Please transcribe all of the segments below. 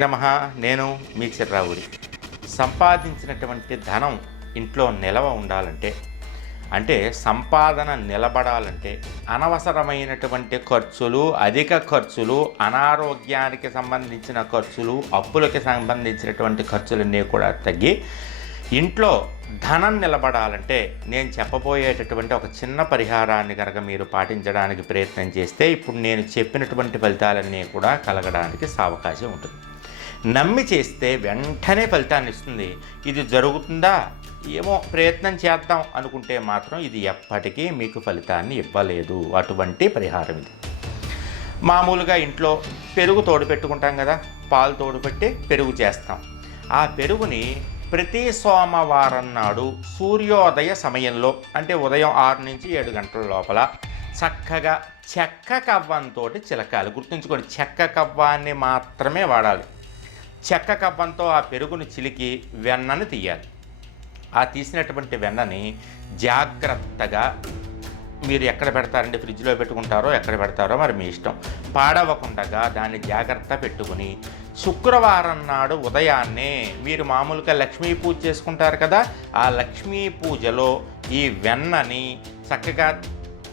నమ నేను మీ చిర్రావుడి. సంపాదించినటువంటి ధనం ఇంట్లో నిలవ ఉండాలంటే అంటే సంపాదన నిలబడాలంటే అనవసరమైనటువంటి ఖర్చులు అధిక ఖర్చులు అనారోగ్యానికి సంబంధించిన ఖర్చులు అప్పులకి సంబంధించినటువంటి ఖర్చులన్నీ కూడా తగ్గి ఇంట్లో ధనం నిలబడాలంటే నేను చెప్పబోయేటటువంటి ఒక చిన్న పరిహారాన్ని కనుక మీరు పాటించడానికి ప్రయత్నం చేస్తే ఇప్పుడు నేను చెప్పినటువంటి ఫలితాలన్నీ కూడా కలగడానికి అవకాశం ఉంటుంది. నమ్మి చేస్తే వెంటనే ఫలితాన్ని ఇస్తుంది. ఇది జరుగుతుందా? ఏమో ప్రయత్నం చేద్దాం అనుకుంటే మాత్రం ఇది ఎప్పటికీ మీకు ఫలితాన్ని ఇవ్వలేదు. అటువంటి పరిహారం ఇది. మామూలుగా ఇంట్లో పెరుగు తోడు పెట్టుకుంటాం కదా పాలు తోడు పెట్టి పెరుగు చేస్తాం. ఆ పెరుగుని ప్రతి సోమవారం నాడు సూర్యోదయ సమయంలో అంటే ఉదయం ఆరు నుంచి ఏడు గంటల లోపల చక్కగా చెక్క కవ్వంతో చిలకాలి గుర్తుంచుకోండి. చెక్క కవ్వాన్ని మాత్రమే వాడాలి. చెక్క కవ్వంతో ఆ పెరుగును చిలికి వెన్నను తీయాలి. ఆ తీసినటువంటి వెన్నని జాగ్రత్తగా మీరు ఎక్కడ పెడతారండి? ఫ్రిడ్జ్లో పెట్టుకుంటారో ఎక్కడ పెడతారో మరి మీ ఇష్టం. పాడవకుండగా దాన్ని జాగ్రత్త పెట్టుకుని శుక్రవారం నాడు ఉదయాన్నే మీరు మామూలుగా లక్ష్మీ పూజ చేసుకుంటారు కదా? ఆ లక్ష్మీ పూజలో ఈ వెన్నని చక్కగా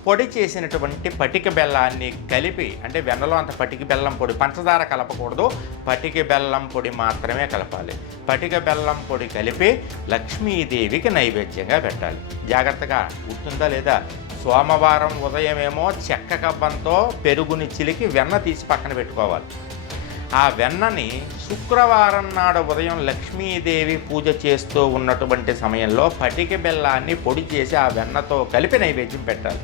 పొడి చేసినటువంటి పటిక బెల్లాన్ని కలిపి అంటే వెన్నలో అంత పటిక బెల్లం పొడి పంచదార కలపకూడదు. పటిక బెల్లం పొడి మాత్రమే కలపాలి. పటిక బెల్లం పొడి కలిపి లక్ష్మీదేవికి నైవేద్యంగా పెట్టాలి. జాగ్రత్తగా గుర్తుందా లేదా? సోమవారం ఉదయమేమో చెక్క కవ్వంతో పెరుగుని చిలికి వెన్న తీసి పక్కన పెట్టుకోవాలి. ఆ వెన్నని శుక్రవారం నాడు ఉదయం లక్ష్మీదేవి పూజ చేస్తూ ఉన్నటువంటి సమయంలో పటిక బెల్లాన్ని పొడి చేసి ఆ వెన్నతో కలిపి నైవేద్యం పెట్టాలి.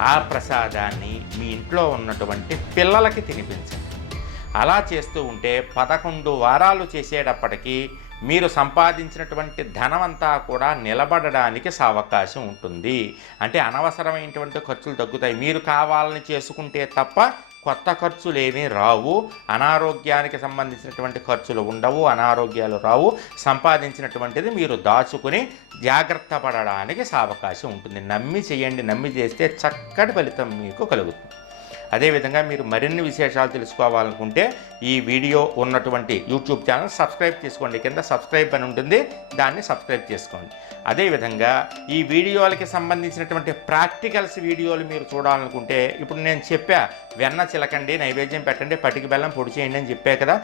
ఆ ప్రసాదాన్ని మీ ఇంట్లో ఉన్నటువంటి పిల్లలకి తినిపించండి. అలా చేస్తూ ఉంటే పదకొండు వారాలు చేసేటప్పటికీ మీరు సంపాదించినటువంటి ధనమంతా కూడా నిలబడడానికి అవకాశం ఉంటుంది. అంటే అనవసరమైనటువంటి ఖర్చులు తగ్గుతాయి. మీరు కావాలని చేసుకుంటే తప్ప కొత్త ఖర్చులు ఏమీ రావు. అనారోగ్యానికి సంబంధించినటువంటి ఖర్చులు ఉండవు. అనారోగ్యాలు రావు. సంపాదించినటువంటిది మీరు దాచుకుని జాగ్రత్త పడడానికి సావకాశం ఉంటుంది. నమ్మి చేయండి. నమ్మి చేస్తే చక్కటి ఫలితం మీకు కలుగుతుంది. అదేవిధంగా మీరు మరిన్ని విశేషాలు తెలుసుకోవాలనుకుంటే ఈ వీడియో ఉన్నటువంటి యూట్యూబ్ ఛానల్ సబ్స్క్రైబ్ చేసుకోండి. కింద సబ్స్క్రైబ్ అని ఉంటుంది. దాన్ని సబ్స్క్రైబ్ చేసుకోండి. అదేవిధంగా ఈ వీడియోలకి సంబంధించినటువంటి ప్రాక్టికల్స్ వీడియోలు మీరు చూడాలనుకుంటే ఇప్పుడు నేను చెప్పా వెన్న చిలకండి నైవేద్యం పెట్టండి పటికి బెల్లం పొడి చేయండి అని చెప్పే కదా.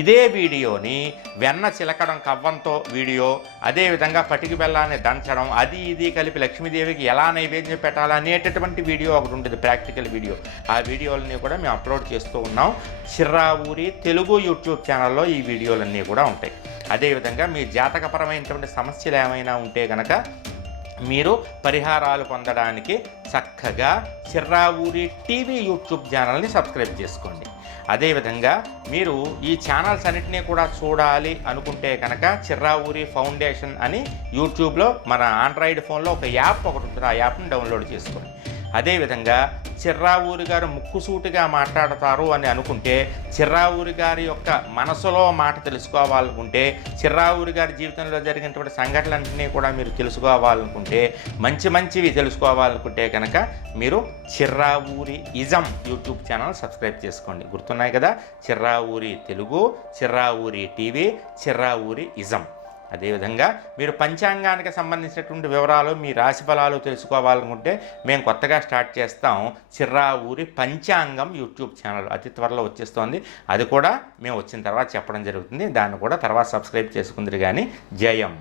ఇదే వీడియోని వెన్న చిలకడం కవ్వంతో వీడియో అదేవిధంగా పటికి బెల్లాన్ని దంచడం అది ఇది కలిపి లక్ష్మీదేవికి ఎలా నైవేద్యం పెట్టాలనేటటువంటి వీడియో ఒకటి ఉంటుంది ప్రాక్టికల్ వీడియో. ఆ వీడియోలన్నీ కూడా మేము అప్లోడ్ చేస్తూ ఉన్నాం. చిర్రావూరి తెలుగు యూట్యూబ్ ఛానల్లో ఈ వీడియోలన్నీ కూడా ఉంటాయి. అదేవిధంగా మీ జాతకపరమైనటువంటి సమస్యలు ఏమైనా ఉంటే కనుక మీరు పరిహారాలు పొందడానికి చక్కగా చిర్రావూరి టీవీ యూట్యూబ్ ఛానల్ని సబ్స్క్రైబ్ చేసుకోండి. అదేవిధంగా మీరు ఈ ఛానల్స్ అన్నింటినీ కూడా చూడాలి అనుకుంటే కనుక చిర్రావూరి ఫౌండేషన్ అని యూట్యూబ్లో మన ఆండ్రాయిడ్ ఫోన్లో ఒక యాప్ ఒకటి ఉంటుంది. ఆ యాప్ని డౌన్లోడ్ చేసుకోండి. అదేవిధంగా చిర్రావూరి గారు ముక్కుసూటిగా మాట్లాడతారు అని అనుకుంటే చిర్రావూరి గారి యొక్క మనసులో మాట తెలుసుకోవాలనుకుంటే చిర్రావూరి గారి జీవితంలో జరిగినటువంటి సంఘటనలన్నీ కూడా మీరు తెలుసుకోవాలనుకుంటే మంచి మంచివి తెలుసుకోవాలనుకుంటే కనుక మీరు Chirravuri ism YouTube channel subscribe చేసుకోండి. గుర్తున్నాయి కదా? Chirravuri Telugu Chirravuri TV Chirravuri ism. అదేవిధంగా మీరు పంచాంగానికి సంబంధించినటువంటి వివరాలు మీ రాశి ఫలాలు తెలుసుకోవాలనుకుంటే మేము కొత్తగా స్టార్ట్ చేస్తాం చిర్రా ఊరి పంచాంగం యూట్యూబ్ ఛానల్. అతి త్వరలో వచ్చేస్తోంది. అది కూడా మేము వచ్చిన తర్వాత చెప్పడం జరుగుతుంది. దాన్ని కూడా తర్వాత సబ్స్క్రైబ్ చేసుకుందరు కానీ జయం.